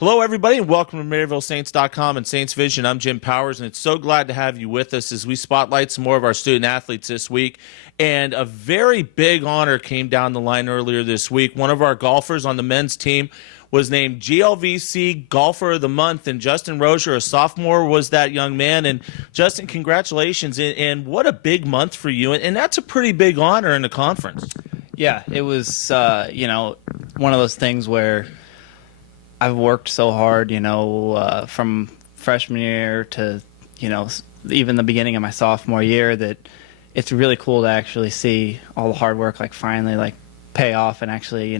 Hello, everybody, and welcome to MaryvilleSaints.com and Saints Vision. I'm Jim Powers, and it's so glad to have you with us as we spotlight some more of our student athletes this week. And a very big honor came down the line earlier this week. One of our golfers on the men's team was named GLVC Golfer of the Month, and Justin Wrozier, a sophomore, was that young man. And Justin, congratulations, and what a big month for you, and that's a pretty big honor in the conference. Yeah, it was, one of those things where I've worked so hard, from freshman year to, even the beginning of my sophomore year, that it's really cool to actually see all the hard work, finally, pay off and actually,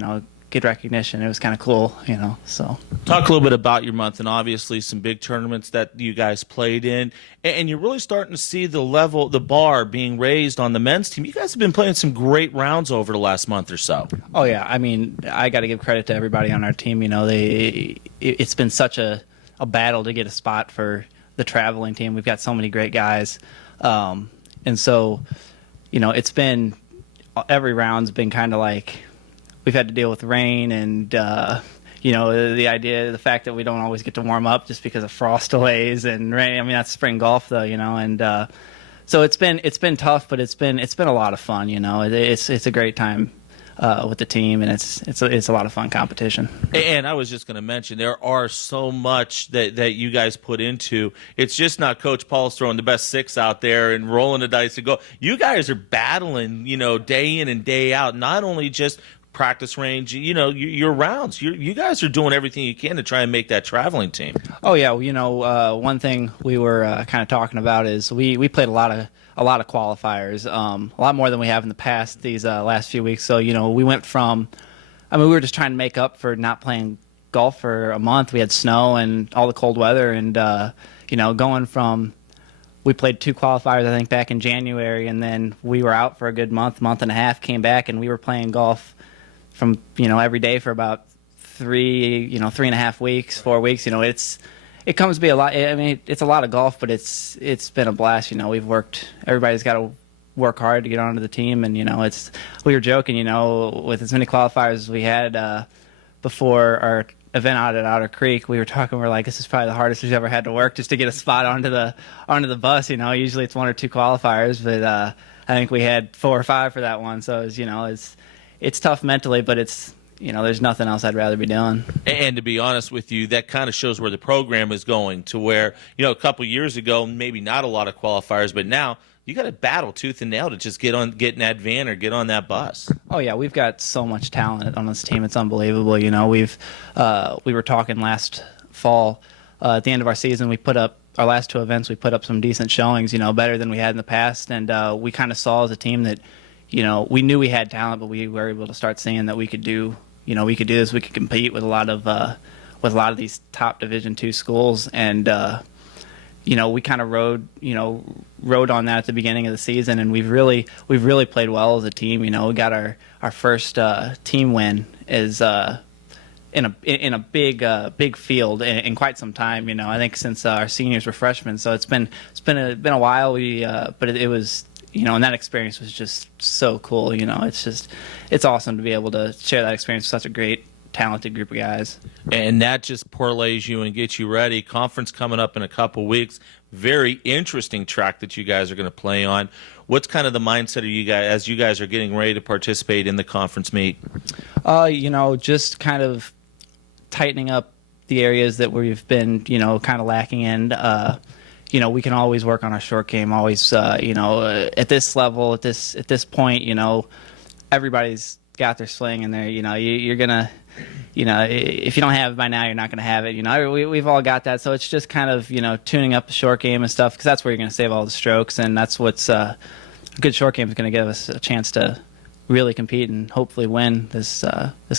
get recognition. It was kind of cool, so. Talk a little bit about your month, and obviously some big tournaments that you guys played in, and you're really starting to see the bar being raised on the men's team. You guys have been playing some great rounds over the last month or so. Oh yeah, I mean, I got to give credit to everybody on our team. It's been such a battle to get a spot for the traveling team. We've got so many great guys, and so, it's been, every round's been kind of like, we've had to deal with rain and, the fact that we don't always get to warm up just because of frost delays and rain. I mean, that's spring golf though, and so it's been tough, but it's been a lot of fun. It's a great time with the team, and it's a lot of fun competition. And I was just going to mention, there are so much that you guys put into. It's just not Coach Paul's throwing the best six out there and rolling the dice to go. You guys are battling, day in and day out, not only just practice range, your rounds. You guys are doing everything you can to try and make that traveling team. Oh yeah, one thing we were kind of talking about is we played a lot of qualifiers, a lot more than we have in the past these last few weeks. So we went from, we were just trying to make up for not playing golf for a month. We had snow and all the cold weather, and going from, we played 2 qualifiers I think back in January, and then we were out for a good month and a half, came back, and we were playing golf from every day for about 3.5 weeks, 4 weeks. It comes to be a lot. I mean, it's a lot of golf, but it's been a blast. We've worked. Everybody's got to work hard to get onto the team, and we were joking. With as many qualifiers as we had before our event out at Otter Creek, we were talking. We're like, this is probably the hardest we've ever had to work just to get a spot onto the bus. Usually it's 1 or 2 qualifiers, but I think we had 4 or 5 for that one. So it's tough mentally, but there's nothing else I'd rather be doing. And to be honest with you, that kind of shows where the program is going, to where, a couple years ago, maybe not a lot of qualifiers, but now you got to battle tooth and nail to just get in that van or get on that bus. Oh yeah, we've got so much talent on this team. It's unbelievable. We were talking last fall, at the end of our season, we put up our last 2 events, we put up some decent showings, better than we had in the past. And we kind of saw as a team that, we knew we had talent, but we were able to start seeing that we could do this. We could compete with a lot of these top Division II schools, and we kind of rode on that at the beginning of the season, and we've really played well as a team. We got our first team win is in a big field in quite some time. I think since our seniors were freshmen, so it's been a while. But it was. And that experience was just so cool. It's awesome to be able to share that experience with such a great, talented group of guys. And that just parlays you and gets you ready. Conference coming up in a couple weeks. Very interesting track that you guys are going to play on. What's kind of the mindset of you guys as you guys are getting ready to participate in the conference meet? Just kind of tightening up the areas that we've been, kind of lacking in. We can always work on our short game. Always, at this level, at this point, everybody's got their sling in there. You're gonna, if you don't have it by now, you're not gonna have it. We've all got that. So it's just kind of, tuning up the short game and stuff, because that's where you're gonna save all the strokes, and that's what's a good short game is gonna give us a chance to really compete and hopefully win this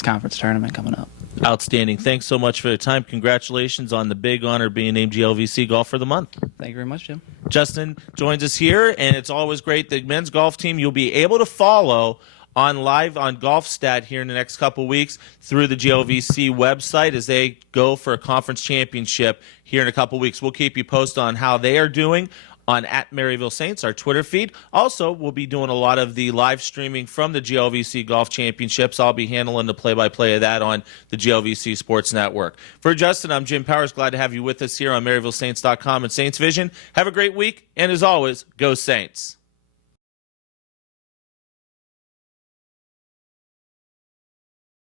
conference tournament coming up. Outstanding. Thanks so much for your time. Congratulations on the big honor being named GLVC Golfer of the Month. Thank you very much, Jim. Justin joins us here, and it's always great. The men's golf team you'll be able to follow live on GolfStat here in the next couple weeks through the GLVC website as they go for a conference championship here in a couple weeks. We'll keep you posted on how they are doing on @Maryville Saints, our Twitter feed. Also, we'll be doing a lot of the live streaming from the GLVC Golf Championships. I'll be handling the play-by-play of that on the GLVC Sports Network. For Justin, I'm Jim Powers. Glad to have you with us here on MaryvilleSaints.com and Saints Vision. Have a great week, and as always, go Saints.